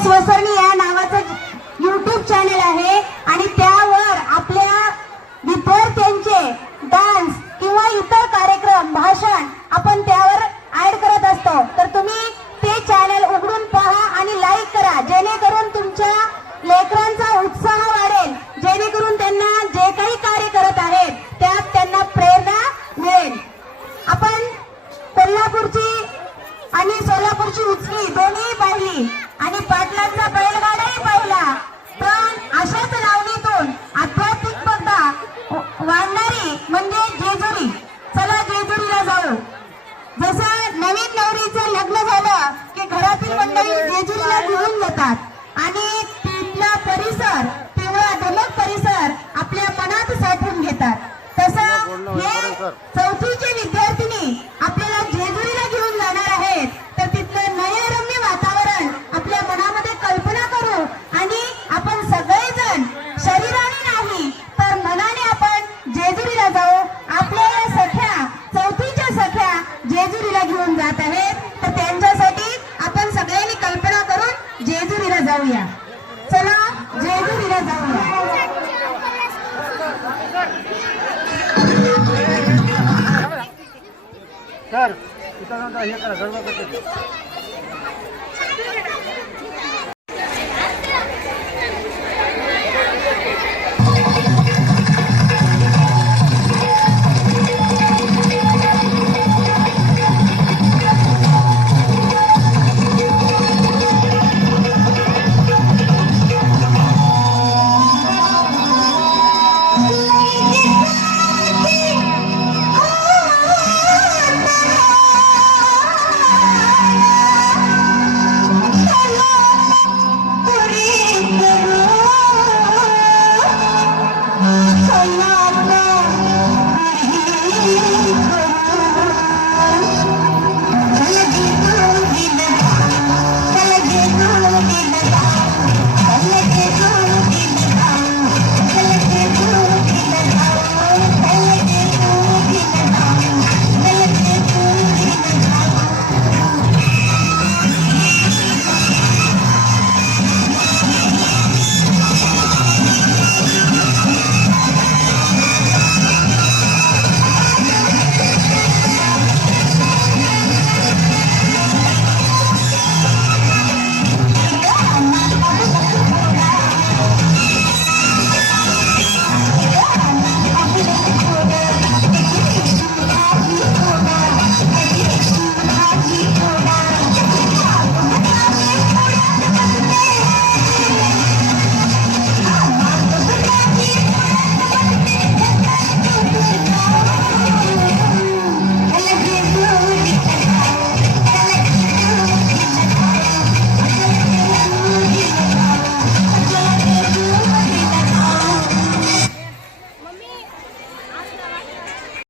S वसरणी या नावाचं YouTube channel आहे. आणि त्यावर आपल्या विद्यार्थ्यांचे डान्स किंवा इतर कार्यक्रम भाषण आपण त्यावर ऍड करत असतो. तर तुम्ही ते चॅनल उघडून पहा आणि लाईक करा. जेणेकरून तुमच्या लेकरांचा उत्साह वाढेल. जेणेकरून त्यांना जे काही कार्य करत आहेत त्यात त्यांना प्रेरणा मिळेल. आपण कोल्हापूरची आणि सोलापूरची उचली दोन्ही पाहिली. पाटलांचा बैलगाडाही पहिला. पण अशाच लावणीतून आध्यात्मिक स्पर्धा वाढणारी म्हणजे जेजुरी. चला जेजुरीला जाऊ. जसं नवीन नवरीचं लग्न झालं की घरातील मंडळी जेजुरीला घेऊन जातात. आणि तिथला परिसर पिवळा धमक परिसर आपल्या मनात साठवून घेतात. तसं हे चौथी जेजुरीला घेऊन जात आहेत. तर त्यांच्यासाठी आपण सगळ्यांनी कल्पना करून जेजुरीला जाऊया. चला जेजुरीला जाऊया.